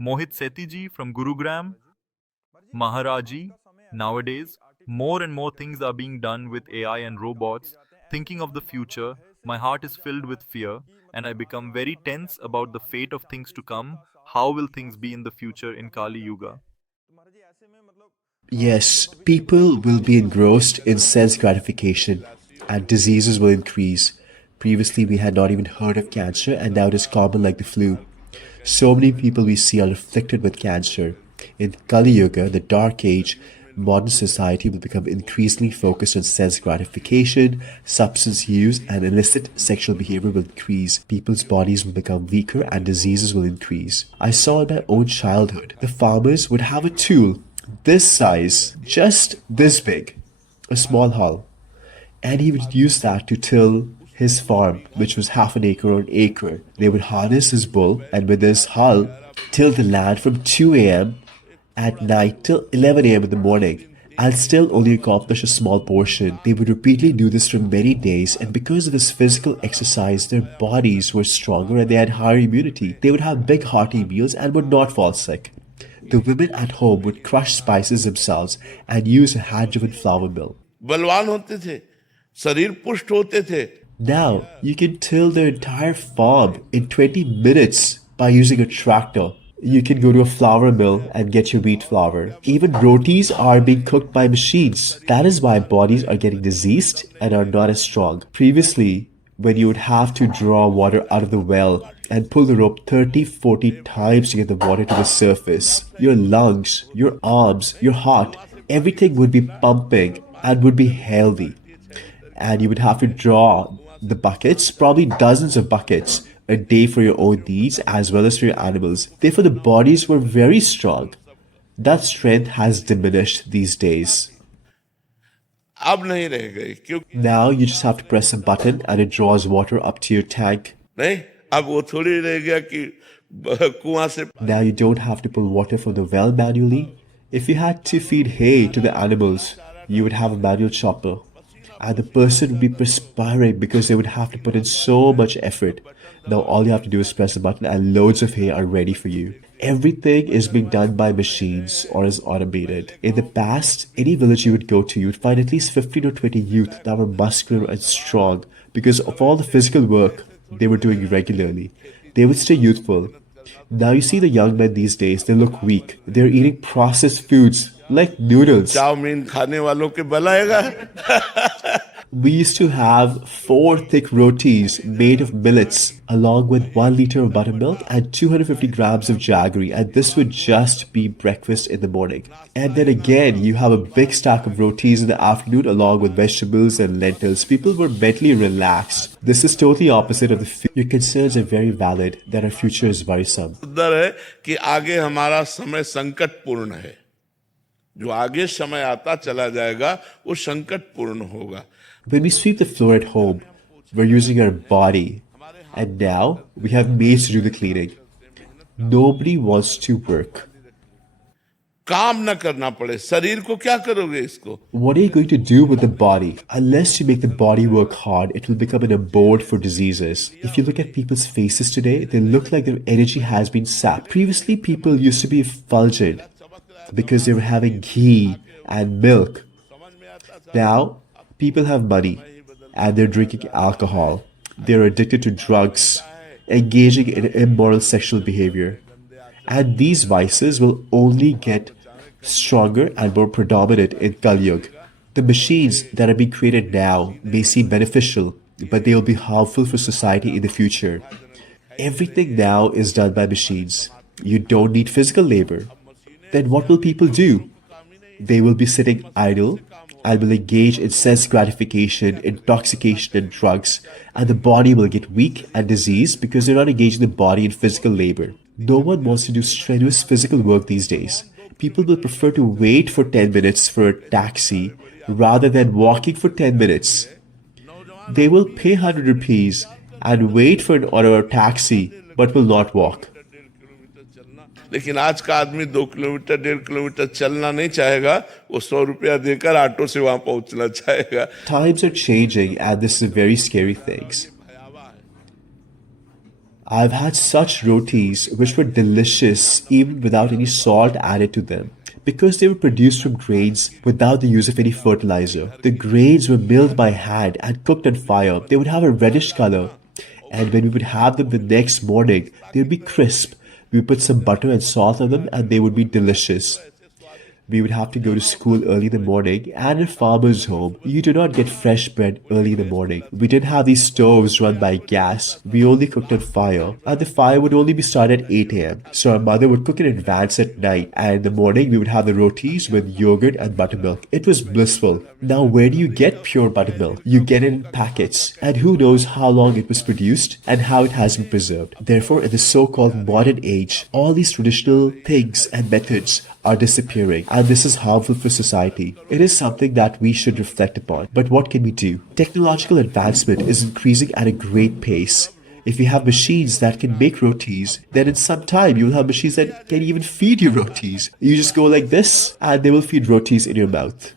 Mohit Sethi ji from Gurugram, Maharaji. Nowadays, more and more things are being done with AI and robots. Thinking of the future, my heart is filled with fear and I become very tense about the fate of things to come. How will things be in the future in Kali Yuga? Yes, people will be engrossed in sense gratification and diseases will increase. Previously, we had not even heard of cancer, and now it is common like the flu. So many people we see are afflicted with cancer. In Kali Yuga, the Dark Age, modern society will become increasingly focused on sense gratification, substance use, and illicit sexual behavior will increase. People's bodies will become weaker and diseases will increase. I saw in my own childhood, the farmers would have a tool this size, just this big, a small hull, and he would use that to till his farm, which was half an acre or an acre. They would harness his bull and with his hull till the land from 2 a.m. at night till 11 a.m. in the morning, and still only accomplish a small portion. They would repeatedly do this for many days, and because of this physical exercise, their bodies were stronger and they had higher immunity. They would have big hearty meals and would not fall sick. The women at home would crush spices themselves and use a hand-driven flour mill. बलवान होते थे, शरीर पुष्ट होते थे. Now, you can till the entire farm in 20 minutes by using a tractor. You can go to a flour mill and get your wheat flour. Even rotis are being cooked by machines. That is why bodies are getting diseased and are not as strong. Previously, when you would have to draw water out of the well and pull the rope 30-40 times to get the water to the surface, your lungs, your arms, your heart, everything would be pumping and would be healthy. And you would have to draw the buckets, probably dozens of buckets, a day for your own needs as well as for your animals. Therefore, the bodies were very strong. That strength has diminished these days. अब नहीं रह गई क्योंकि Now you just have to press a button and it draws water up to your tank. नहीं अब वो थोड़ी रह गया कि कुआं से. Now you don't have to pull water from the well manually. If you had to feed hay to the animals, you would have a manual chopper. And the person would be perspiring because they would have to put in so much effort. Now all you have to do is press a button and loads of hay are ready for you. Everything is being done by machines or is automated. In the past, any village you would go to, you would find at least 15 or 20 youth that were muscular and strong because of all the physical work they were doing regularly. They would stay youthful. Now you see the young men these days, they look weak. They're eating processed foods like noodles. Chow mein खाने वालों के बनाएगा. We used to have 4 thick rotis made of millets along with 1 liter of buttermilk and 250 grams of jaggery, and this would just be breakfast in the morning. And then again, you have a big stack of rotis in the afternoon along with vegetables and lentils. People were mentally relaxed. This is totally opposite of the your concerns are very valid that our future is worrisome. उधर है कि आगे हमारा समय संकटपूर्ण है. जो आगे समय आता चला जाएगा वो संकटपूर्ण होगा. When we sweep the floor at home, we're using our body. And now, we have maids to do the cleaning. Nobody wants to work. काम न करना पड़े. शरीर को क्या करोगे इसको? What are you going to do with the body? Unless you make the body work hard, it will become an abode for diseases. If you look at people's faces today, they look like their energy has been sapped. Previously, people used to be effulgent because they were having ghee and milk. Now, people have money and they're drinking alcohol. They're addicted to drugs, engaging in immoral sexual behavior. And these vices will only get stronger and more predominant in Kali Yuga. The machines that are being created now may seem beneficial, but they will be harmful for society in the future. Everything now is done by machines. You don't need physical labor. Then what will people do? They will be sitting idle and will engage in sense gratification, intoxication and drugs, and the body will get weak and diseased because they're not engaging the body in physical labor. No one wants to do strenuous physical work these days. People will prefer to wait for 10 minutes for a taxi rather than walking for 10 minutes. They will pay 100 rupees and wait for an auto or taxi but will not walk. लेकिन आज का आदमी 2 kilometre 1.5 kilometre चलना नहीं चाहेगा. वो 100 रुपया देकर ऑटो से वहां पहुंचना चाहेगा. Times are changing and this is a very scary thing. I've had such rotis which were delicious even without any salt added to them. Because they were produced from grains without the use of any fertilizer. The grains were milled by hand and cooked on fire. They would have a reddish color. And when we would have them the next morning, they would be crisp. We would put some butter and salt on them and they would be delicious. We would have to go to school early in the morning, and in a farmer's home, you do not get fresh bread early in the morning. We didn't have these stoves run by gas. We only cooked on fire, and the fire would only be started at 8 a.m. So our mother would cook in advance at night, and in the morning we would have the rotis with yogurt and buttermilk. It was blissful. Now where do you get pure buttermilk? You get it in packets, and who knows how long it was produced and how it has been preserved. Therefore, in the so-called modern age, all these traditional things and methods are disappearing, and this is harmful for society. It is something that we should reflect upon. But what can we do? Technological advancement is increasing at a great pace. If you have machines that can make rotis, then in some time you will have machines that can even feed you rotis. You just go like this, and they will feed rotis in your mouth.